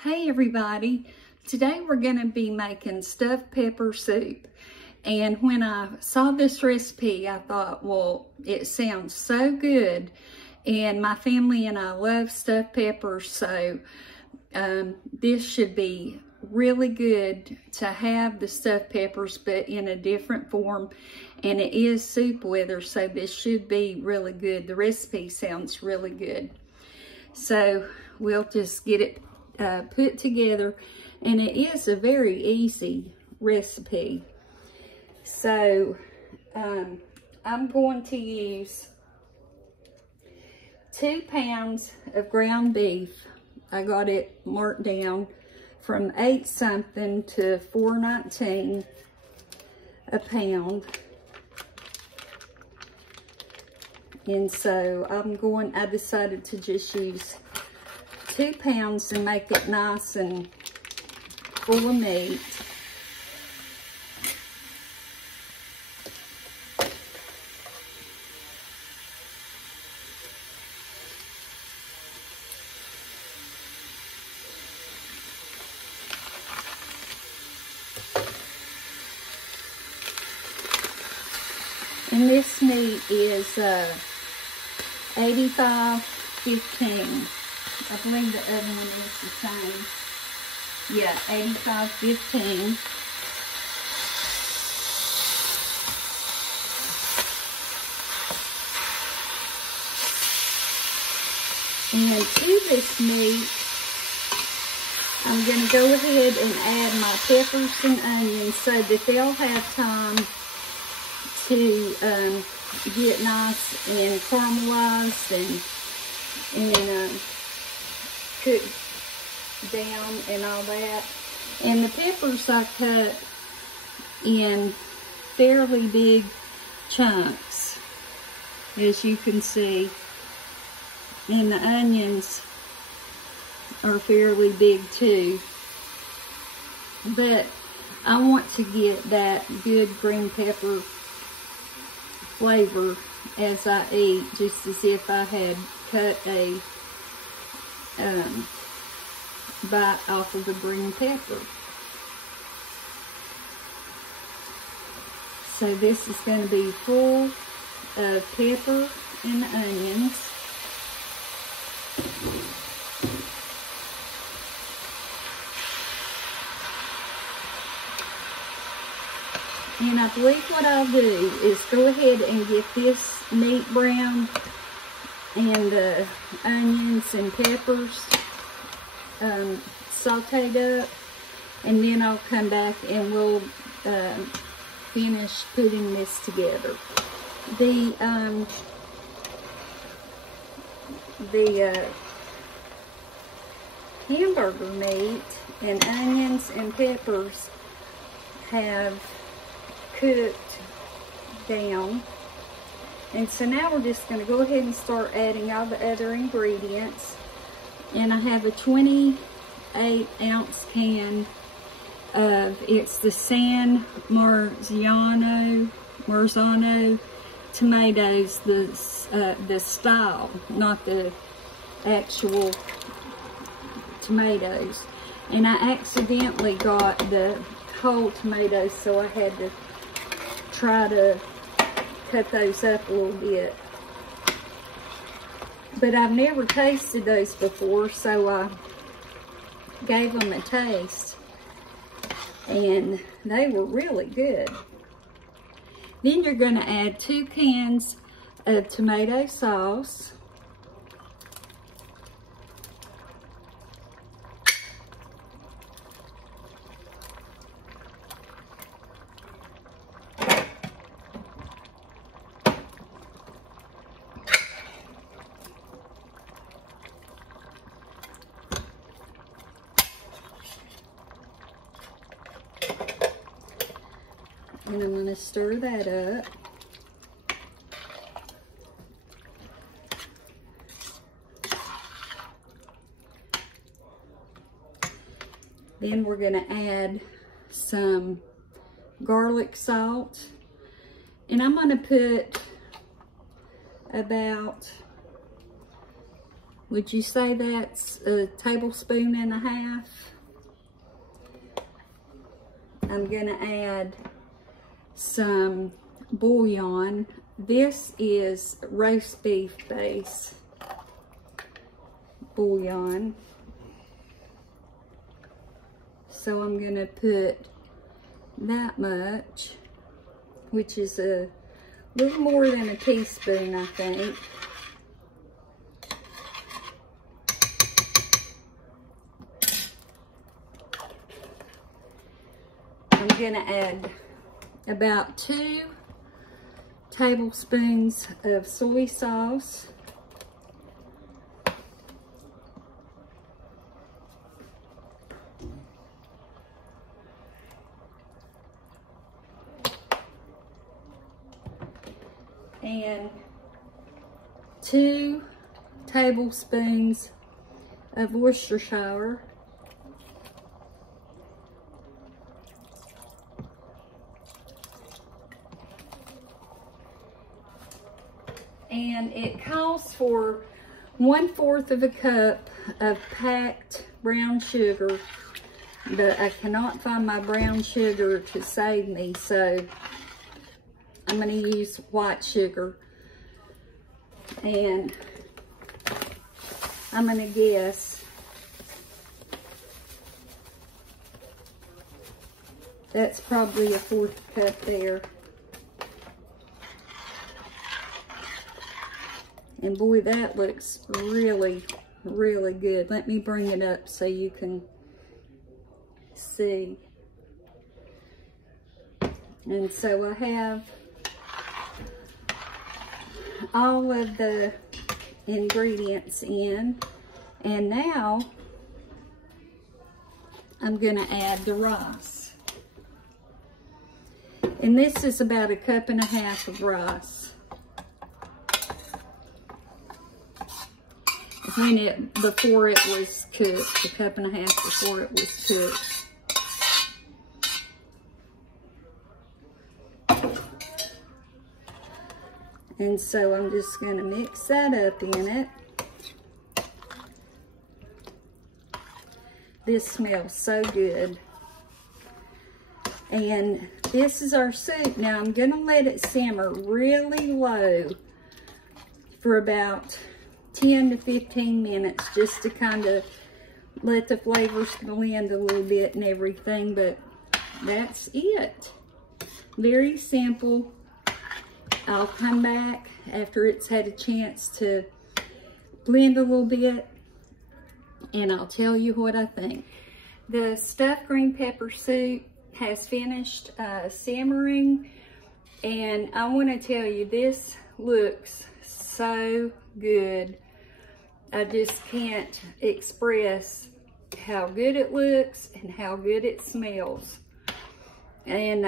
Hey everybody, today we're going to be making stuffed pepper soup. And when I saw this recipe, I thought, well, it sounds so good. And my family and I love stuffed peppers, so this should be really good to have the stuffed peppers, but in a different form. And it is soup weather, so this should be really good. The recipe sounds really good. So we'll just get it put together, and it is a very easy recipe. So I'm going to use 2 pounds of ground beef. I got it marked down from 8 something to $4.19 a pound. And so I decided to just use 2 pounds and make it nice and full of meat. And this meat is 85-15. I believe the other one is the same. Yeah, 85-15. And to this meat, I'm going to go ahead and add my peppers and onions so that they'll have time to get nice and caramelized and cook down and all that. And the peppers I cut in fairly big chunks, as you can see. And the onions are fairly big too. But I want to get that good green pepper flavor as I eat, just as if I had cut a bite off of the green pepper. So this is going to be full of pepper and onions. And I believe what I'll do is go ahead and get this meat browned and the onions and peppers sauteed up, and then I'll come back and we'll finish putting this together. The hamburger meat and onions and peppers have cooked down, and so now we're just going to go ahead and start adding all the other ingredients. And I have a 28-ounce can of, it's the San Marzano tomatoes, the style, not the actual tomatoes. And I accidentally got the whole tomatoes, so I had to try to cut those up a little bit. But I've never tasted those before, so I gave them a taste, and they were really good. Then you're going to add 2 cans of tomato sauce. And I'm going to stir that up. Then we're going to add some garlic salt. And I'm going to put about Would you say that's a tablespoon and a half? I'm gonna add some bouillon. This is roast beef base bouillon. So I'm gonna put that much, which is a little more than a teaspoon, I think. I'm gonna add about 2 tablespoons of soy sauce. And 2 tablespoons of Worcestershire. And it calls for 1/4 of a cup of packed brown sugar, but I cannot find my brown sugar to save me, so I'm going to use white sugar. And I'm going to guess that's probably a 1/4 cup there. And boy, that looks really, really good. Let me bring it up so you can see. And so I have all of the ingredients in. And now I'm gonna add the rice. And this is about 1.5 cups of rice. Before it was cooked, 1.5 cups before it was cooked. And so I'm just going to mix that up in it. This smells so good. And this is our soup. Now I'm going to let it simmer really low for about 10 to 15 minutes, just to kind of let the flavors blend a little bit and everything, but that's it. Very simple. I'll come back after it's had a chance to blend a little bit, and I'll tell you what I think. The stuffed green pepper soup has finished simmering, and I want to tell you, this looks so good. I just can't express how good it looks and how good it smells. And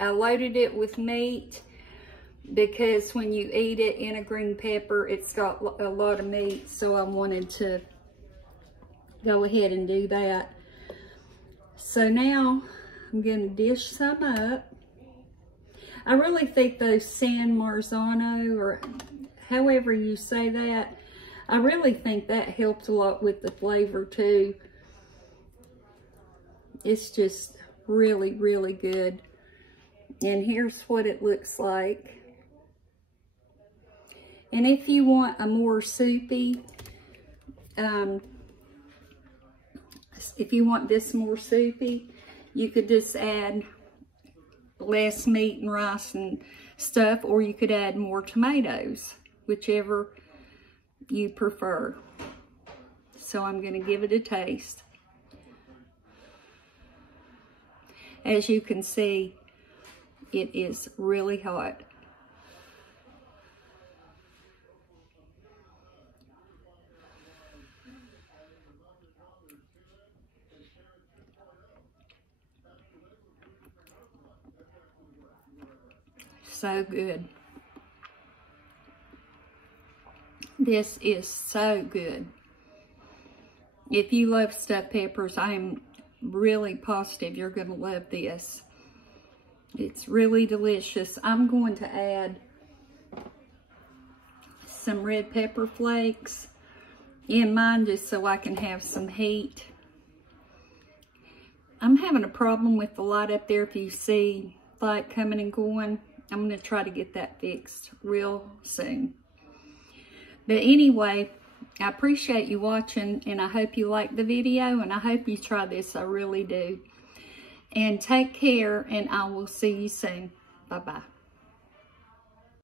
I loaded it with meat because when you eat it in a green pepper, it's got a lot of meat, so I wanted to go ahead and do that. So now I'm going to dish some up. I really think those San Marzano, or however you say that, I really think that helped a lot with the flavor too. It's just really, really good. And here's what it looks like. And if you want a more soupy, if you want this more soupy, you could just add less meat and rice and stuff, or you could add more tomatoes, whichever you prefer. So I'm going to give it a taste. As you can see, it is really hot. So good. This is so good. If you love stuffed peppers, I am really positive you're going to love this. It's really delicious. I'm going to add some red pepper flakes in mine just so I can have some heat. I'm having a problem with the light up there. If you see light coming and going, I'm going to try to get that fixed real soon. But anyway, I appreciate you watching, and I hope you like the video, and I hope you try this. I really do. And take care, and I will see you soon. Bye-bye.